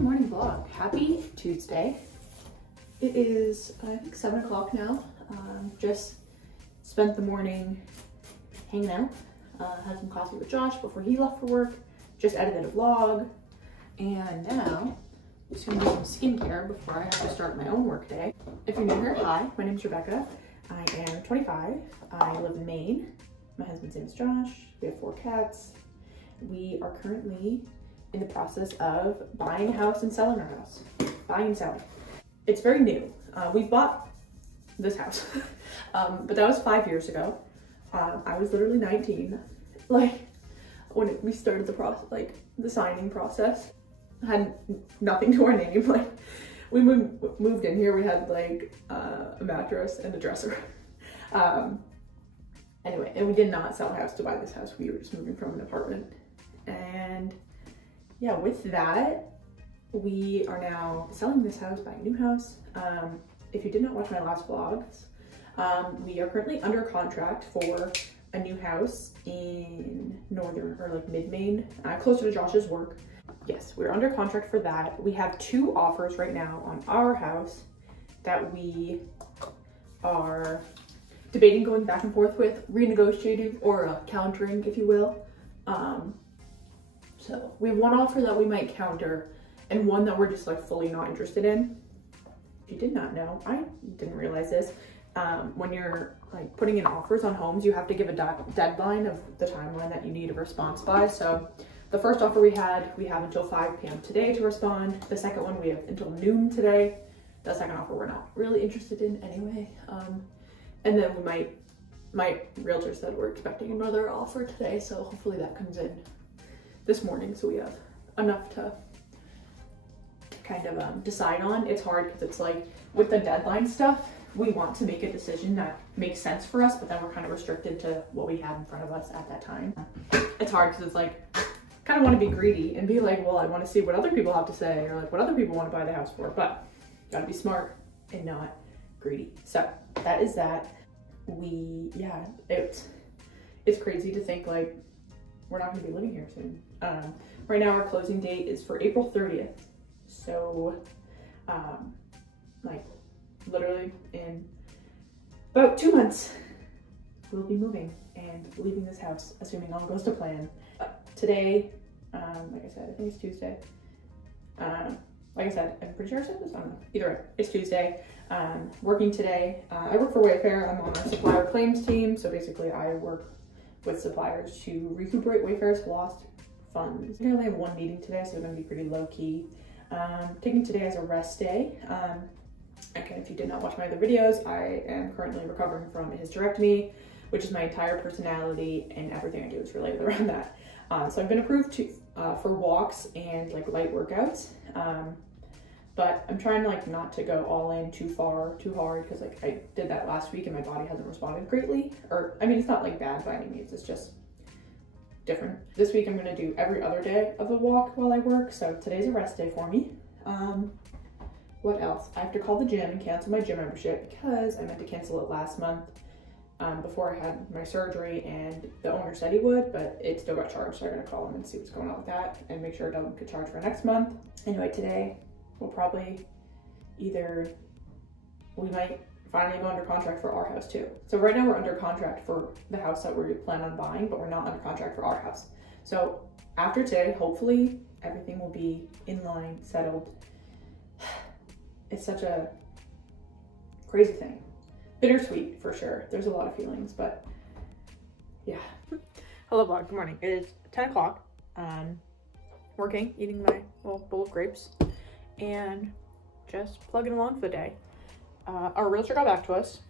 Good morning vlog. Happy Tuesday. It is, I think, 7 o'clock now. Just spent the morning hanging out. Had some coffee with Josh before he left for work. Just edited a vlog. And now, I'm just gonna do some skincare before I have to start my own work day. If you're new here, hi, my name is Rebecca. I am 25. I live in Maine. My husband's name is Josh. We have 4 cats. We are currently in the process of buying a house and selling our house. Buying and selling. It's very new. We bought this house, but that was 5 years ago. I was literally 19, like when we started the process, like the signing process. Had nothing to our name. Like we moved in here, we had like a mattress and a dresser. Anyway, and we did not sell a house to buy this house. We were just moving from an apartment. And yeah, with that, we are now selling this house, buying a new house. If you did not watch my last vlogs, we are currently under contract for a new house in northern or like mid-Maine, closer to Josh's work. Yes, we're under contract for that. We have 2 offers right now on our house that we are debating going back and forth with, renegotiating or countering, if you will. So we have 1 offer that we might counter and 1 that we're just like fully not interested in. If you did not know, I didn't realize this. When you're like putting in offers on homes, you have to give a deadline of the timeline that you need a response by. So the first offer we have until 5 p.m. today to respond. The second one we have until noon today. The second offer we're not really interested in anyway. And then we my realtor said we're expecting another offer today, so hopefully that comes in this morning, so we have enough to kind of decide on. It's hard because it's like with the deadline stuff, we want to make a decision that makes sense for us, but then we're kind of restricted to what we have in front of us at that time. It's hard because it's like, kind of want to be greedy and be like, well, I want to see what other people have to say or like what other people want to buy the house for, but gotta be smart and not greedy. So that is that. Yeah, it's crazy to think like we're not gonna be living here soon. Right now our closing date is for April 30th. So like literally in about 2 months, we'll be moving and leaving this house, assuming all goes to plan. Today, like I said, I think it's Tuesday. Like I said, I'm pretty sure I said this, I don't know. Either way, it's Tuesday. Working today. I work for Wayfair. I'm on our supplier claims team. So basically I work with suppliers to recuperate Wayfair's lost funds. I only have 1 meeting today, so it's gonna be pretty low key. Taking today as a rest day. Again, if you did not watch my other videos, I am currently recovering from a hysterectomy, which is my entire personality and everything I do is related around that. So I've been approved for walks and like light workouts. But I'm trying to like not to go all in too far, too hard, because like I did that last week and my body hasn't responded greatly. Or I mean, it's not like bad by any means, it's just different. This week I'm gonna do every other day of the walk while I work. So today's a rest day for me. What else? I have to call the gym and cancel my gym membership because I meant to cancel it last month before I had my surgery, and the owner said he would, but it still got charged. So I'm gonna call him and see what's going on with that and make sure it doesn't get charged for next month. Anyway, today we'll probably we might finally go under contract for our house too. So right now we're under contract for the house that we plan on buying, but we're not under contract for our house. So after today, hopefully everything will be in line, settled. It's such a crazy thing. Bittersweet for sure. There's a lot of feelings, but yeah. Hello vlog, good morning. It is 10 o'clock. Working, eating my little bowl of grapes and just plugging along for the day. Our realtor got back to us.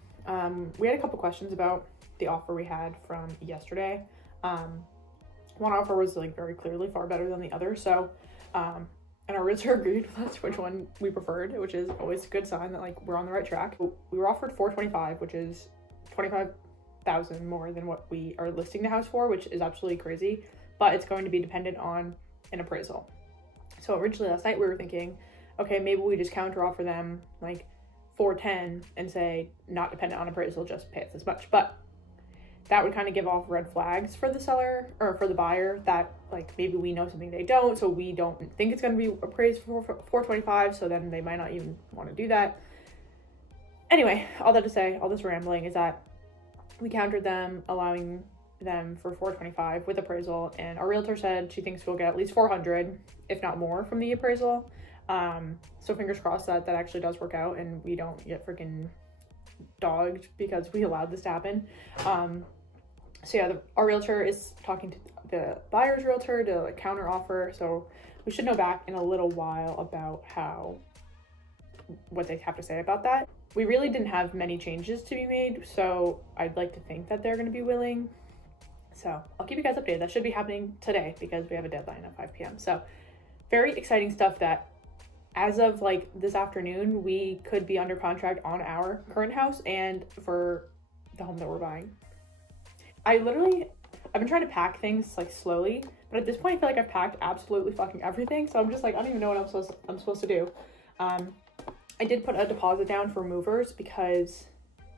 We had a couple questions about the offer we had from yesterday. One offer was like very clearly far better than the other. So, and our realtor agreed with us which one we preferred, which is always a good sign that like we're on the right track. We were offered $425,000, which is $25,000 more than what we are listing the house for, which is absolutely crazy, but it's going to be dependent on an appraisal. So originally last night we were thinking, okay, maybe we just counter offer them like $410,000 and say not dependent on appraisal, just pay us this much. But that would kind of give off red flags for the seller or for the buyer that like maybe we know something they don't, so we don't think it's going to be appraised for $425, so then they might not even want to do that. Anyway, all that to say, all this rambling is that we countered them, allowing them for $425 with appraisal, and our realtor said she thinks we'll get at least $400, if not more, from the appraisal. So fingers crossed that that actually does work out and we don't get freaking dogged because we allowed this to happen. So yeah, our realtor is talking to the buyer's realtor to like counter offer, so we should know back in a little while about what they have to say about that. We really didn't have many changes to be made, so I'd like to think that they're going to be willing. So I'll keep you guys updated. That should be happening today because we have a deadline at 5 p.m. So very exciting stuff that as of like this afternoon, we could be under contract on our current house and for the home that we're buying. I've been trying to pack things like slowly, but at this point I feel like I've packed absolutely fucking everything. So I'm just like, I don't even know what I'm supposed to do. I did put a deposit down for movers because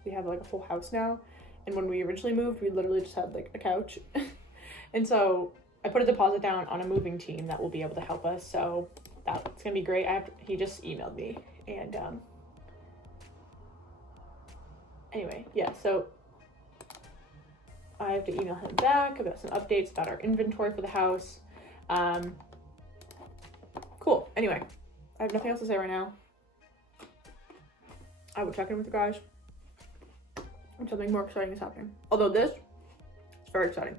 we have like a full house now. And when we originally moved, we literally just had like a couch. And so I put a deposit down on a moving team that will be able to help us. So that's gonna be great. He just emailed me and anyway, yeah, so I have to email him back about some updates about our inventory for the house. Cool. Anyway, I have nothing else to say right now. I will check in with you guys when something more exciting is happening. Although this is very exciting.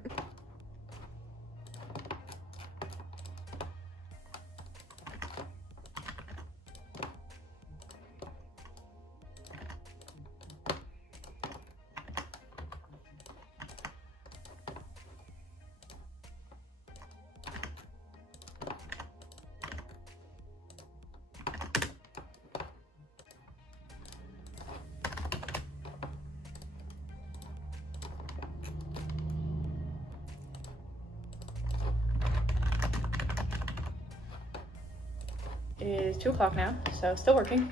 It is 2 o'clock now, so still working,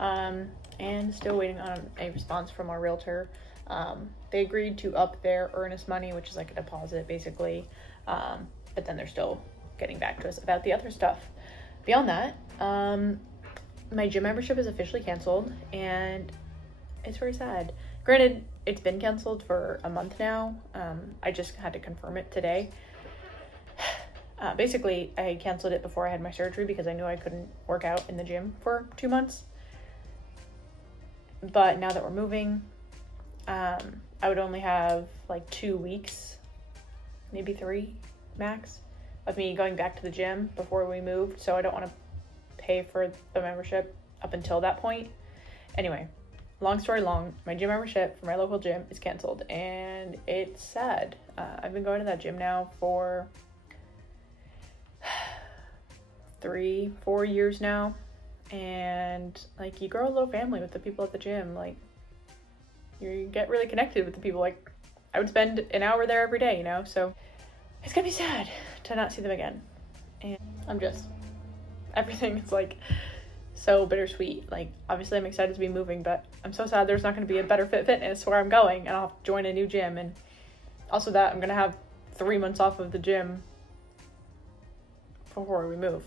and still waiting on a response from our realtor. They agreed to up their earnest money, which is like a deposit basically, but then they're still getting back to us about the other stuff. Beyond that, my gym membership is officially canceled, and it's very sad. Granted, it's been canceled for a month now. I just had to confirm it today. Basically, I canceled it before I had my surgery because I knew I couldn't work out in the gym for 2 months. But now that we're moving, I would only have like 2 weeks, maybe 3 max, of me going back to the gym before we moved. So I don't want to pay for the membership up until that point. Anyway, long story long, my gym membership for my local gym is canceled, and it's sad. I've been going to that gym now for 3-4 years now, and like you grow a little family with the people at the gym. Like you get really connected with the people. Like I would spend an hour there every day, you know, so it's gonna be sad to not see them again. And everything is like so bittersweet. Like obviously I'm excited to be moving, but I'm so sad there's not going to be a Better Fit Fitness where I'm going, and I'll have to join a new gym, and also that I'm gonna have 3 months off of the gym before we move.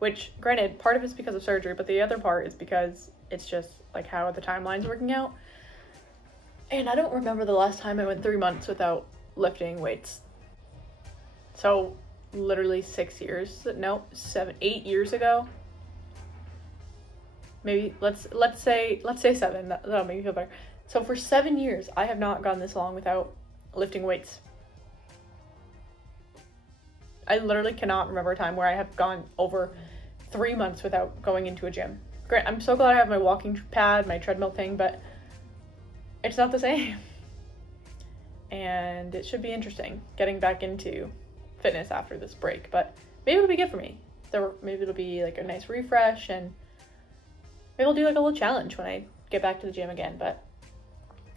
Which, granted, part of it's because of surgery, but the other part is because it's just like how the timeline's working out. And I don't remember the last time I went 3 months without lifting weights. So literally 8 years ago. Maybe let's say 7. That'll make me feel better. So for 7 years, I have not gone this long without lifting weights. I literally cannot remember a time where I have gone over 3 months without going into a gym. Great, I'm so glad I have my walking pad, my treadmill thing, but it's not the same. And it should be interesting getting back into fitness after this break, but maybe it'll be good for me. Maybe it'll be like a nice refresh, and maybe I'll do like a little challenge when I get back to the gym again. But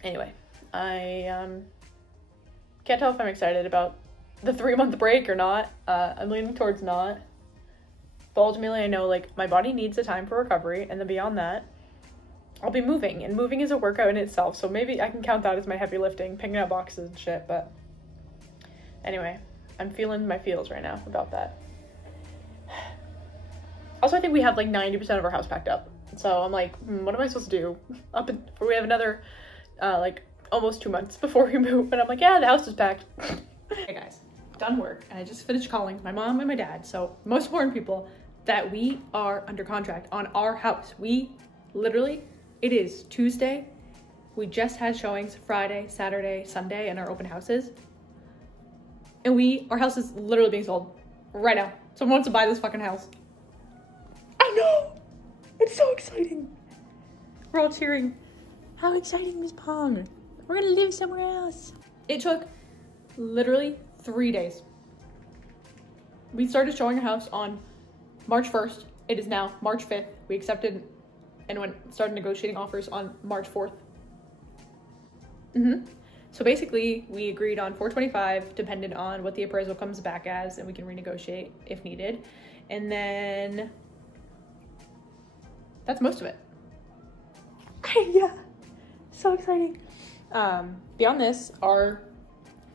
anyway, I can't tell if I'm excited about the 3-month break or not. I'm leaning towards not. But ultimately, I know like my body needs the time for recovery, and then beyond that, I'll be moving, and moving is a workout in itself, so maybe I can count that as my heavy lifting, picking up boxes and shit. But anyway, I'm feeling my feels right now about that. Also, I think we have like 90% of our house packed up, so I'm like, what am I supposed to do? We have another like almost 2 months before we move, and I'm like, yeah, the house is packed. Hey guys, done work, and I just finished calling my mom and my dad, so most important people, that we are under contract on our house. We literally, it is Tuesday. We just had showings Friday, Saturday, Sunday, and our open houses. And our house is literally being sold right now. Someone wants to buy this fucking house. I know! It's so exciting. We're all cheering. How exciting, Miss Pong. We're gonna live somewhere else. It took literally 3 days. We started showing our house on March 1st. It is now March 5th. We accepted and started negotiating offers on March 4th. So basically, we agreed on $425, dependent on what the appraisal comes back as, and we can renegotiate if needed. And then that's most of it. Yeah, so exciting. Beyond this, our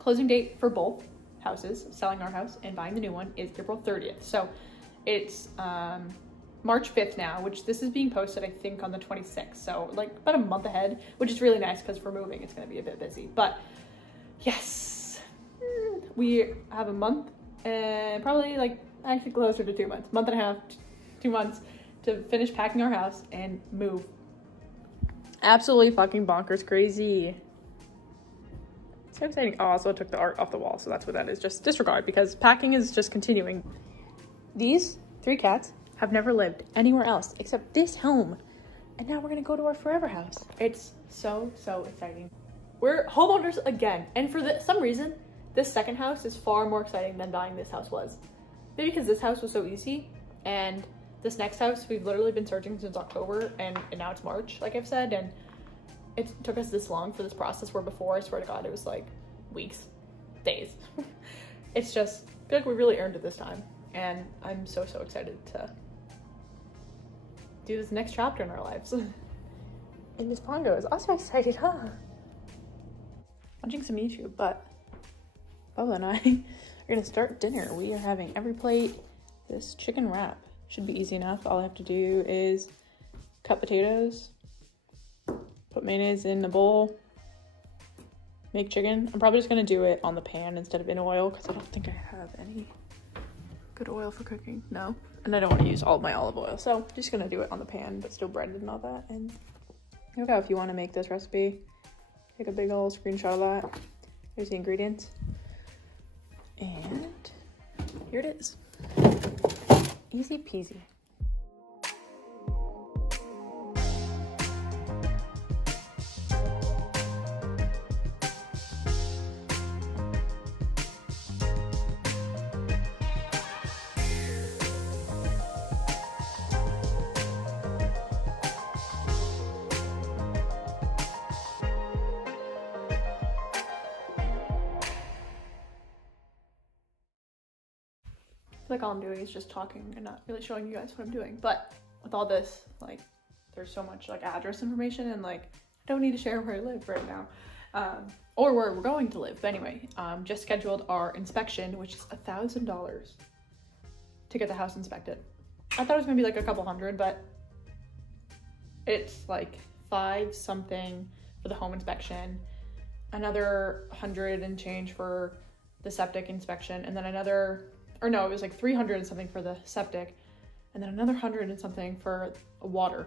closing date for both houses, selling our house and buying the new one, is April 30th. So it's March 5th now, which this is being posted, I think, on the 26th. So like about a month ahead, which is really nice because for moving, it's going to be a bit busy. But yes, we have a month and probably like actually closer to 2 months, month and a half, 2 months to finish packing our house and move. Absolutely fucking bonkers crazy. So exciting. Oh, I also took the art off the wall, so that's what that is. Just disregard, because packing is just continuing. These 3 cats have never lived anywhere else except this home, and now we're gonna go to our forever house. It's so exciting. We're homeowners again, and for some reason this second house is far more exciting than buying this house was. Maybe because this house was so easy, and this next house we've literally been searching since October, and now it's March, like I've said, and it took us this long for this process, where before, I swear to God, it was like weeks, days. It's just, I feel like we really earned it this time, and I'm so excited to do this next chapter in our lives. And Miss Pongo is also excited, huh? Watching some YouTube, but Bubba and I are gonna start dinner. We are having EveryPlate, this chicken wrap. Should be easy enough. All I have to do is cut potatoes, put mayonnaise in a bowl, make chicken. I'm probably just gonna do it on the pan instead of in oil, because I don't think I have any good oil for cooking. No. And I don't want to use all of my olive oil, so I'm just gonna do it on the pan, but still breaded and all that. And here we go. If you want to make this recipe, take a big old screenshot of that. Here's the ingredients, and here it is. Easy peasy. Like all I'm doing is just talking and not really showing you guys what I'm doing. But with all this, like, there's so much like address information, and like I don't need to share where I live right now, or where we're going to live. But anyway, just scheduled our inspection, which is $1,000 to get the house inspected. I thought it was gonna be like a couple hundred, but it's like $5 something for the home inspection, another 100 and change for the septic inspection, and then another, or no, it was like 300 and something for the septic, and then another 100 and something for water.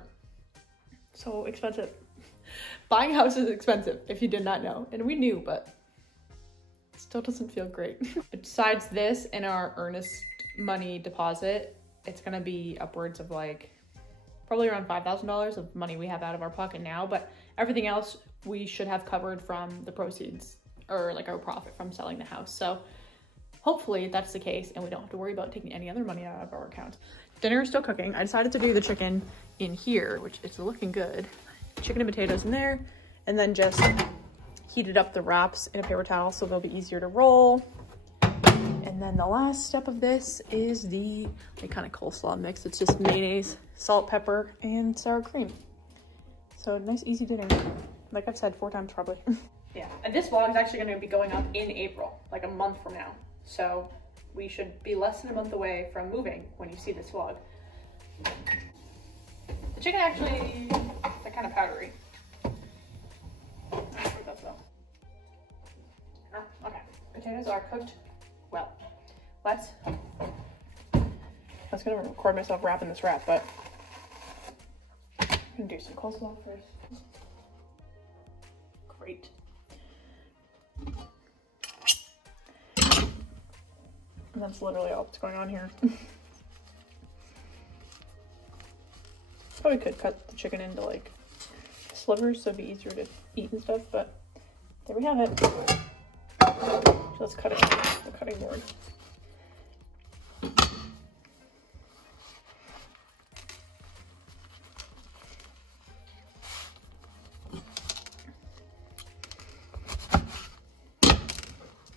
So expensive. Buying a house is expensive, if you did not know. And we knew, but it still doesn't feel great. Besides this and our earnest money deposit, it's gonna be upwards of like probably around $5,000 of money we have out of our pocket now, but everything else we should have covered from the proceeds, or like our profit from selling the house. So hopefully that's the case, and we don't have to worry about taking any other money out of our account. Dinner is still cooking. I decided to do the chicken in here, which is looking good. Chicken and potatoes in there, and then just heated up the wraps in a paper towel so they'll be easier to roll. And then the last step of this is the like kind of coleslaw mix. It's just mayonnaise, salt, pepper, and sour cream. So nice easy dinner. Like I've said 4 times probably. Yeah, and this vlog is actually going to be going up in April, like a month from now. So we should be less than a month away from moving when you see this vlog. The chicken actually, they're kind of powdery. Oh, okay, potatoes are cooked well. I was gonna record myself wrapping this wrap, but I'm gonna do some coleslaw first. Great. And that's literally all that's going on here. Probably could cut the chicken into like slivers so it'd be easier to eat and stuff, but there we have it. So let's cut it on the cutting board.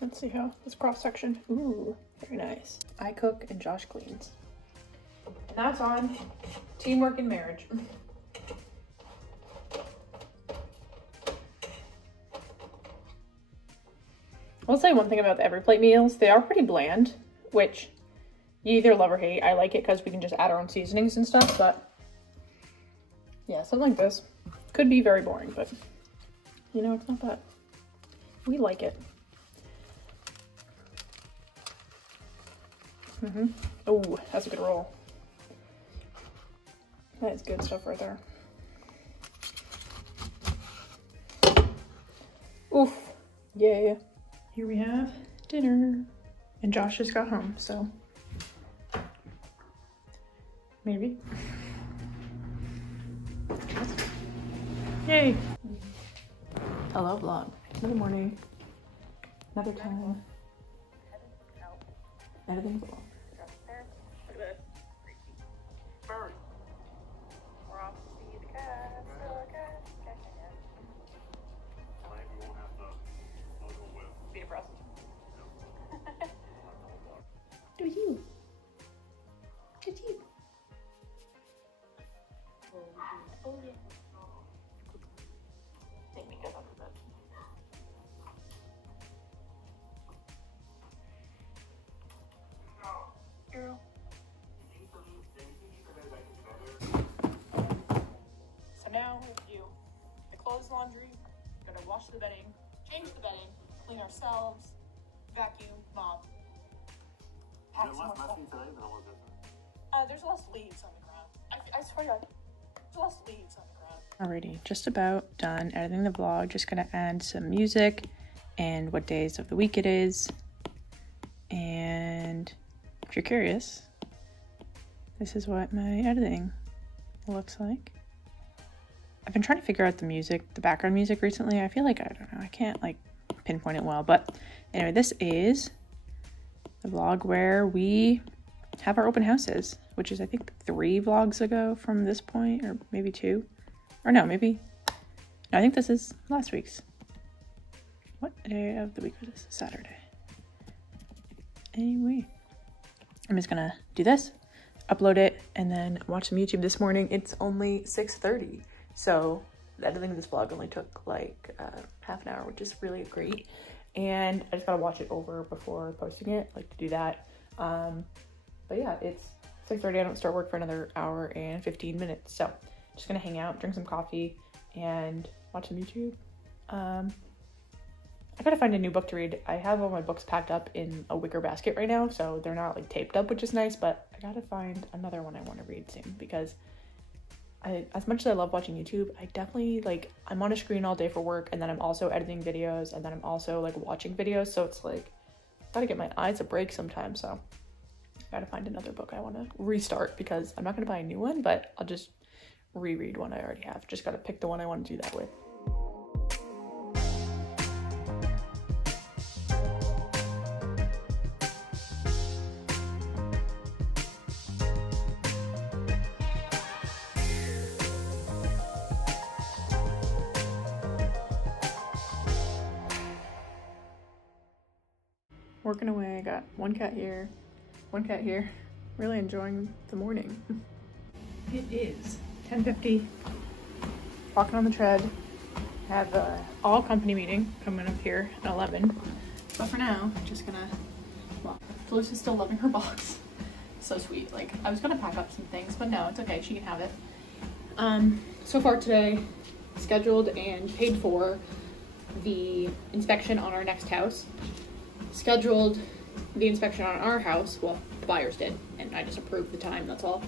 Let's see how this cross section. Ooh, very nice. I cook and Josh cleans. And that's on teamwork in marriage. I'll say one thing about the EveryPlate meals. They are pretty bland, which you either love or hate. I like it because we can just add our own seasonings and stuff, but yeah, something like this could be very boring, but you know, it's not bad. We like it. Oh, that's a good roll. That is good stuff right there. Oof. Yeah. Here we have dinner. And Josh just got home, so maybe. Yay. Hello vlog. Another morning. Another time. Editing vlog. We're off to see the cat. Be depressed. Do you? Just you. Oh yeah. Take me good off the bed. Girl. So now we do the clothes laundry, gotta wash the bedding, change the bedding, clean ourselves, vacuum, mop, pack some more stuff. There's less leaves on the ground. I swear to God, there's less leaves on the ground. Alrighty, just about done editing the vlog. Just gonna add some music and what days of the week it is. And if you're curious, this is what my editing looks like. I've been trying to figure out the music, the background music recently. I feel like, I don't know, I can't like pinpoint it well, but anyway, this is the vlog where we have our open houses, which is I think 3 vlogs ago from this point, or maybe 2, or no, maybe, no, I think this is last week's. What day of the week was this? Saturday. Anyway, I'm just gonna do this, upload it, and then watch some YouTube this morning. It's only 6:30, so the editing of this vlog only took like half an hour, which is really great. And I just gotta watch it over before posting it, like to do that. But yeah, it's 6:30. I don't start work for another hour and 15 minutes. So just gonna hang out, drink some coffee, and watch some YouTube. I gotta find a new book to read. I have all my books packed up in a wicker basket right now, so they're not like taped up, which is nice, but I gotta find another one I want to read soon, because as much as I love watching YouTube, I definitely like, I'm on a screen all day for work, and then I'm also editing videos, and then I'm also like watching videos, so it's like, gotta get my eyes a break sometimes. So I gotta find another book I want to restart, because I'm not gonna buy a new one, but I'll just reread one I already have. Just gotta pick the one I want to do that with. Working away. I got one cat here, one cat here. Really enjoying the morning. It is 10:50 walking on the tread. Have a all company meeting coming up here at 11. But for now, I'm just gonna walk. Toulouse is still loving her box. So sweet. Like, I was gonna pack up some things, but no, it's okay. She can have it. So far today, scheduled and paid for the inspection on our next house. Scheduled the inspection on our house. Well, the buyers did, and I just approved the time, that's all.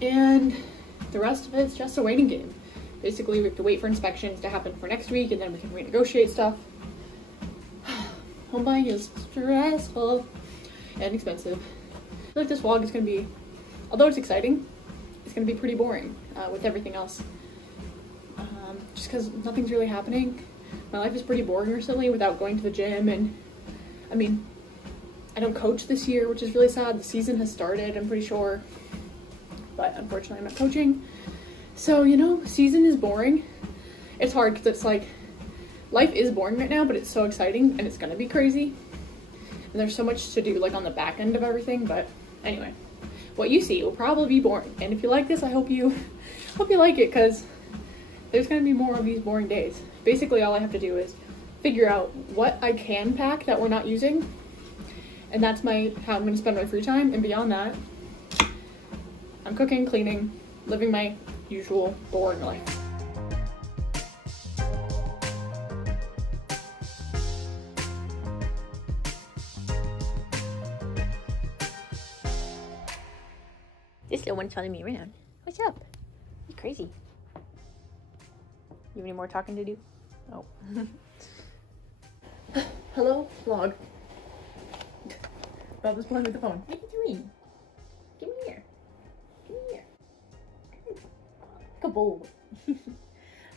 And the rest of it's just a waiting game. Basically, we have to wait for inspections to happen for next week, and then we can renegotiate stuff. Home buying is stressful and expensive. I feel like this vlog is gonna be, although it's exciting, it's gonna be pretty boring with everything else. Just because nothing's really happening. My life is pretty boring recently without going to the gym, and I mean, I don't coach this year, which is really sad. The season has started, I'm pretty sure, but unfortunately I'm not coaching. So, you know, season is boring. It's hard because it's like, life is boring right now, but it's so exciting and it's gonna be crazy. And there's so much to do like on the back end of everything, but anyway, what you see will probably be boring. And if you like this, I hope you like it, because there's gonna be more of these boring days. Basically, all I have to do is figure out what I can pack that we're not using, and that's how I'm gonna spend my free time. And beyond that, I'm cooking, cleaning, living my usual boring life. This little one's following me around. What's up? You crazy. You have any more talking to do? Oh. Hello, vlog. Bob was playing with the phone. What are you doing? Give me here. Give me here. Kaboom.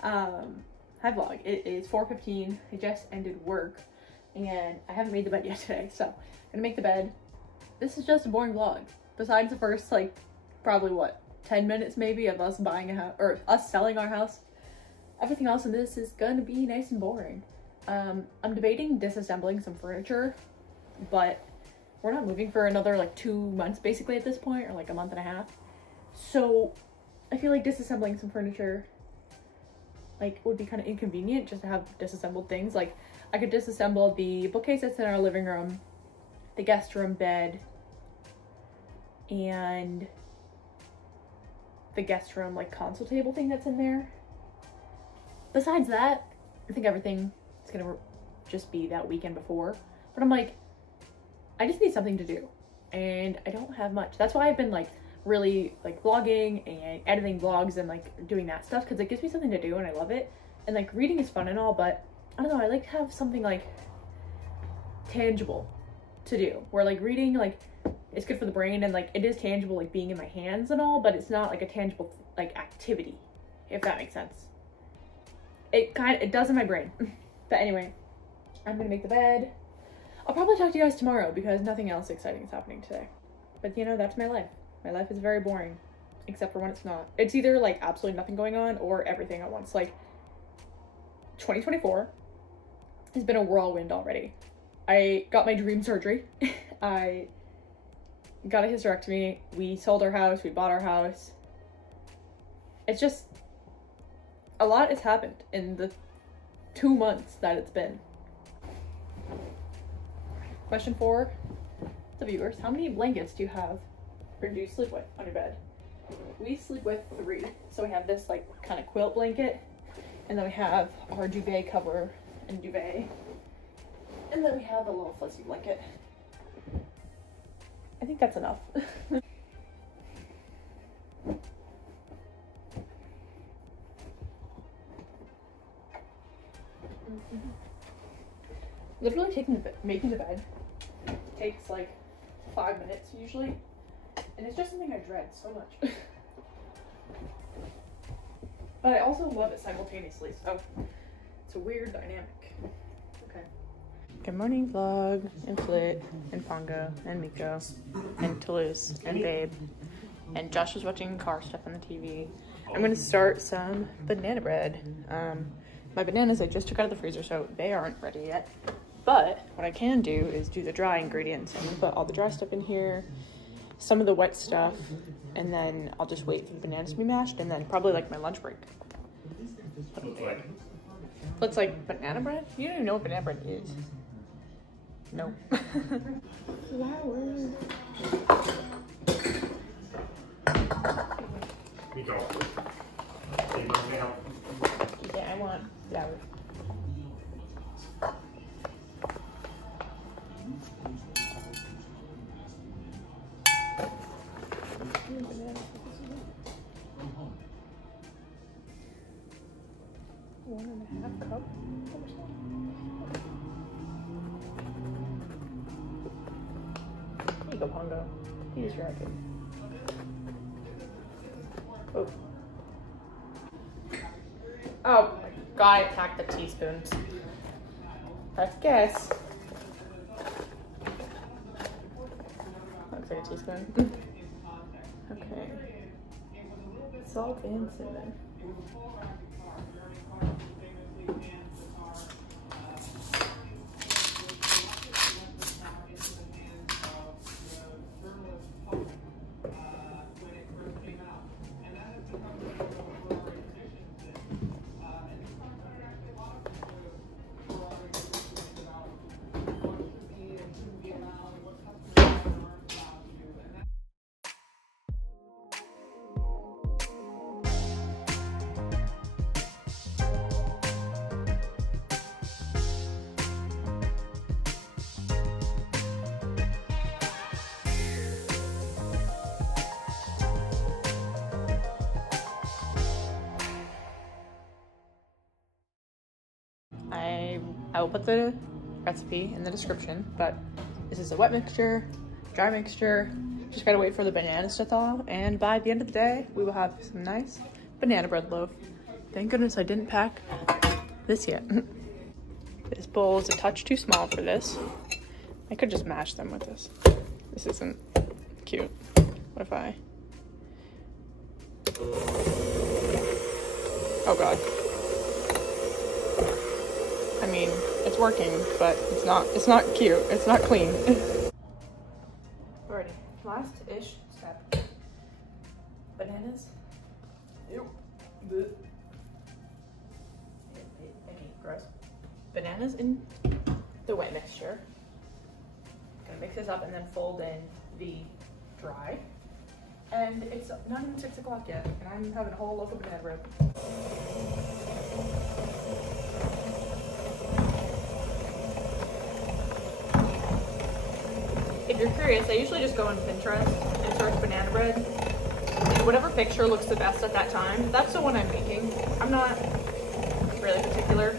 Hi vlog. It is 4:15. I just ended work and I haven't made the bed yet today, so I'm gonna make the bed. This is just a boring vlog. Besides the first, like, probably what, 10 minutes maybe of us buying a house, or us selling our house. Everything else in this is gonna be nice and boring. I'm debating disassembling some furniture, but we're not moving for another like 2 months basically at this point, or like a month and a half. So I feel like disassembling some furniture like would be kind of inconvenient just to have disassembled things. Like, I could disassemble the bookcase that's in our living room, the guest room bed, and the guest room like console table thing that's in there. Besides that, I think everything is gonna just be that weekend before. But I'm like, I just need something to do, and I don't have much. That's why I've been like really like vlogging and editing vlogs and like doing that stuff, because it gives me something to do and I love it. And like reading is fun and all, but I don't know, I like to have something like tangible to do, where like reading, like, it's good for the brain and like it is tangible, like being in my hands and all, but it's not like a tangible like activity, if that makes sense. It does in my brain. But anyway, I'm gonna make the bed. I'll probably talk to you guys tomorrow because nothing else exciting is happening today. But you know, that's my life. My life is very boring, except for when it's not. It's either like absolutely nothing going on or everything at once. Like, 2024 has been a whirlwind already. I got my dream surgery. I got a hysterectomy. We sold our house. We bought our house. It's just, a lot has happened in the 2 months that it's been. Question 4, the viewers, how many blankets do you have, or do you sleep with on your bed? We sleep with 3. So we have this like kind of quilt blanket, and then we have our duvet cover and duvet, and then we have a little fuzzy blanket. I think that's enough. Literally making the bed takes like 5 minutes usually, and it's just something I dread so much. But I also love it simultaneously, so it's a weird dynamic. Okay. Good morning vlog, and Flit, and Pongo, and Miko, and Toulouse, and Babe, and Josh was watching car stuff on the TV. I'm gonna start some banana bread. My bananas I just took out of the freezer, so they aren't ready yet. But what I can do is do the dry ingredients. I'm gonna put all the dry stuff in here, some of the wet stuff, and then I'll just wait for the bananas to be mashed, and then probably like my lunch break. Looks like banana bread? You don't even know what banana bread is. Nope. Flowers. Yeah, I want flowers. One and a half cup. Here you go, Pongo. Use your racket. Oh. Oh my god, I packed the teaspoons. Let's guess. Looks like a teaspoon. Okay. Salt and cinnamon. I will put the recipe in the description, but this is a wet mixture, dry mixture. Just gotta wait for the bananas to thaw, and by the end of the day, we will have some nice banana bread loaf. Thank goodness I didn't pack this yet. This bowl is a touch too small for this. I could just mash them with this. This isn't cute. What if I... Oh god. I mean, it's working, but it's not cute. It's not clean. Alrighty, last-ish step. Bananas. Ew. Okay, gross. Bananas in the wet mixture. Gonna mix this up and then fold in the dry. And it's not even 6 o'clock yet, and I'm having a whole loaf of banana bread. If you're curious, I usually just go on Pinterest and search banana bread. And whatever picture looks the best at that time, that's the one I'm making. I'm not really particular.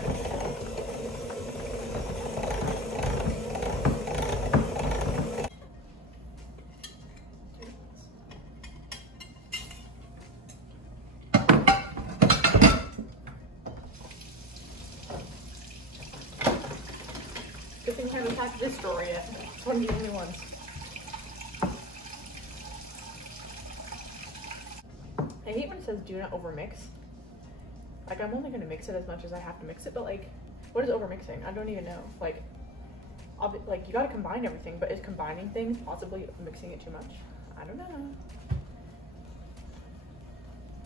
Good thing I haven't packed this drawer yet. It's one of the only ones. I hate when it says do not overmix. Like, I'm only gonna mix it as much as I have to mix it, but like, what is overmixing? I don't even know. Like, you gotta combine everything, but is combining things possibly mixing it too much? I don't know.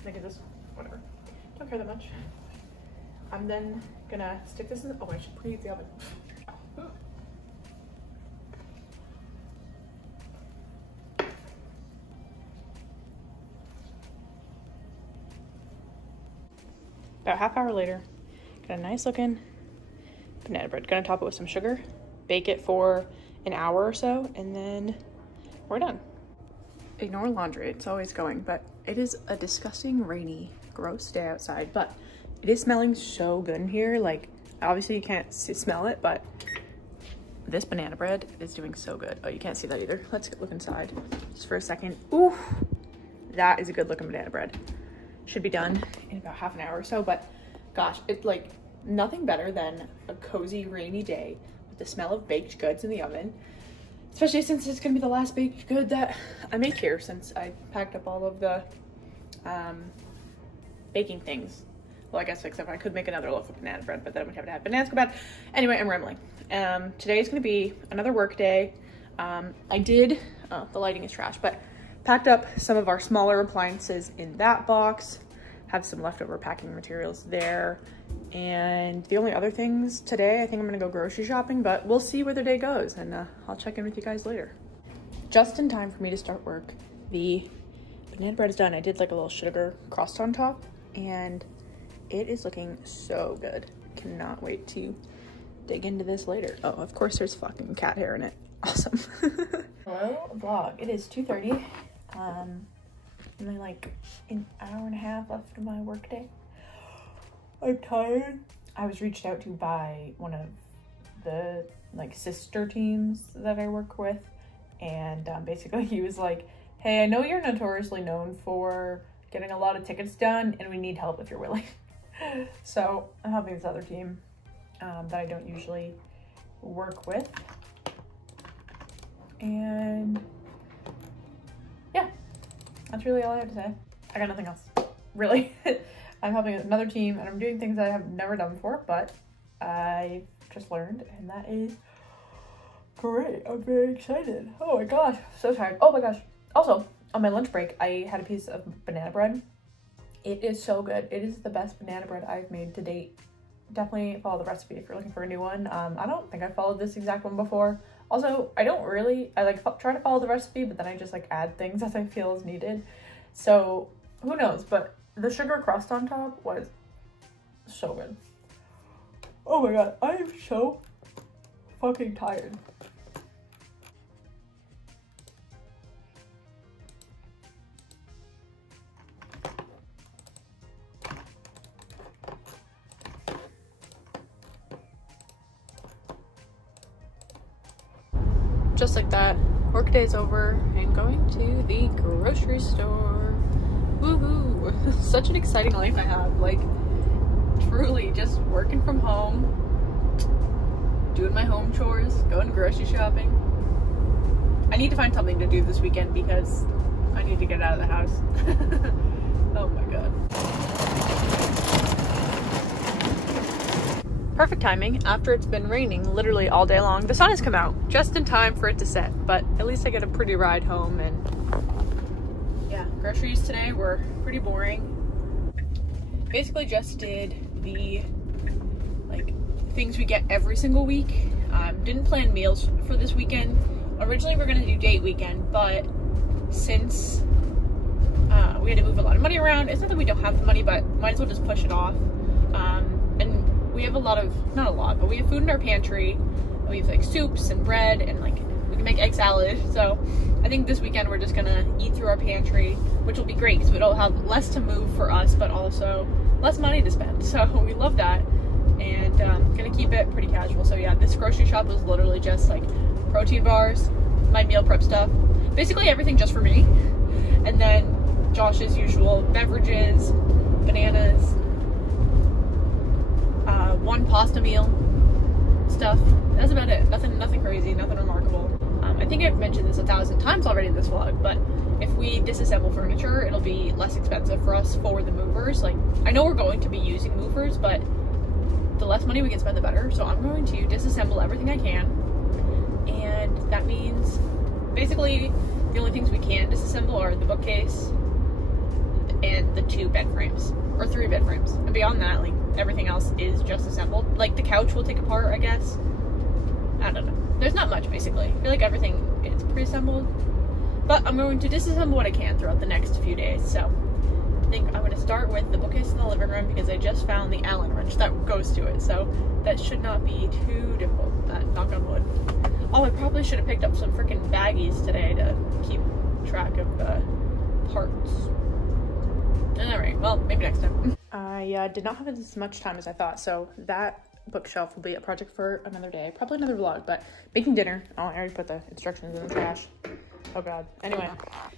Like, is this, whatever. Don't care that much. I'm then gonna stick this in, oh, I should preheat the oven. About a half hour later, got a nice looking banana bread. Gonna top it with some sugar, bake it for an hour or so, and then we're done. Ignore laundry, it's always going, but it is a disgusting, rainy, gross day outside, but it is smelling so good in here. Like, obviously you can't smell it, but this banana bread is doing so good. Oh, you can't see that either. Let's look inside just for a second. Ooh, that is a good looking banana bread. Should be done in about half an hour or so, but gosh, it's like nothing better than a cozy rainy day with the smell of baked goods in the oven, especially since it's gonna be the last baked good that I make here, since I packed up all of the baking things. Well, I guess except I could make another loaf of banana bread, but then we'd have to have bananas go bad. Anyway, I'm rambling. Today is gonna be another work day. I did, oh, the lighting is trash, but packed up some of our smaller appliances in that box. have some leftover packing materials there. And the only other things today, I think I'm gonna go grocery shopping, but we'll see where the day goes, and I'll check in with you guys later. Just in time for me to start work, the banana bread is done. I did like a little sugar crust on top, and it is looking so good. Cannot wait to dig into this later. Oh, of course there's fucking cat hair in it. Awesome. Hello vlog. It is 2:30. Only like an hour and a half left of my work day. I'm tired. I was reached out to by one of the like sister teams that I work with, and basically he was like, hey, I know you're notoriously known for getting a lot of tickets done, and we need help if you're willing. So I'm helping this other team that I don't usually work with, and yeah, that's really all I have to say. I got nothing else, really. I'm helping another team, and I'm doing things that I have never done before, but I've just learned, and that is great. I'm very excited. Oh my gosh, so tired. Oh my gosh. Also, on my lunch break, I had a piece of banana bread. It is so good. It is the best banana bread I've made to date. Definitely follow the recipe if you're looking for a new one. I don't think I followed this exact one before. Also, I like try to follow the recipe, but then I just like add things as I feel is needed. So who knows, but the sugar crust on top was so good. Oh my god, I am so fucking tired. Just like that, work day's over and going to the grocery store. Woohoo! Such an exciting life I have. Like, truly just working from home, doing my home chores, going grocery shopping. I need to find something to do this weekend because I need to get out of the house. Oh my god. Perfect timing. After it's been raining literally all day long, the sun has come out just in time for it to set, but at least I get a pretty ride home. And yeah, groceries today were pretty boring. Basically just did the like things we get every single week. Didn't plan meals for this weekend. Originally we were gonna do date weekend, but since we had to move a lot of money around, it's not that we don't have the money, but might as well just push it off. And we have not a lot, but we have food in our pantry. We have like soups and bread, and like we can make egg salad. So I think this weekend we're just gonna eat through our pantry, which will be great because it'll have less to move for us, but also less money to spend. So we love that, and gonna keep it pretty casual. So yeah, this grocery shop was literally just like protein bars, my meal prep stuff, basically everything just for me, and then Josh's usual beverages, bananas, one pasta meal stuff. That's about it. Nothing crazy, nothing remarkable. I think I've mentioned this 1,000 times already in this vlog, but if we disassemble furniture, it'll be less expensive for us for the movers. Like, I know we're going to be using movers, but the less money we can spend, the better. So I'm going to disassemble everything I can, and that means basically the only things we can disassemble are the bookcase and the 2 bed frames, or 3 bed frames, and beyond that, like, everything else is just assembled. Like, the couch will take apart, I guess. I don't know. There's not much, basically. I feel like everything is pre-assembled, but I'm going to disassemble what I can throughout the next few days. So I think I'm going to start with the bookcase in the living room because I just found the Allen wrench that goes to it, so that should not be too difficult. Knock on wood. Oh, I probably should have picked up some freaking baggies today to keep track of the parts. Alright, well, maybe next time. I did not have as much time as I thought, so that bookshelf will be a project for another day, probably another vlog. But making dinner, oh, I already put the instructions in the trash. Oh god. Anyway,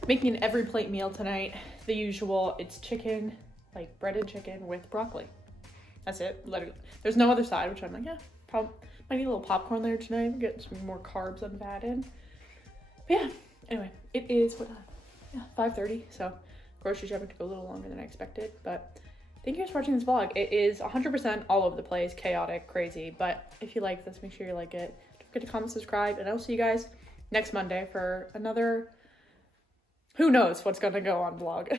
making an EveryPlate meal tonight. The usual, it's chicken, like breaded chicken with broccoli. That's it. There's no other side, which I'm like, yeah, probably might need a little popcorn there tonight, get some more carbs and fat in. But yeah, anyway, it is what, yeah, 5:30, so grocery shopping took a little longer than I expected, but thank you guys for watching this vlog. It is 100% all over the place, chaotic, crazy, but if you like this, make sure you like it. Don't forget to comment, subscribe, and I'll see you guys next Monday for another, who knows what's gonna go on vlog.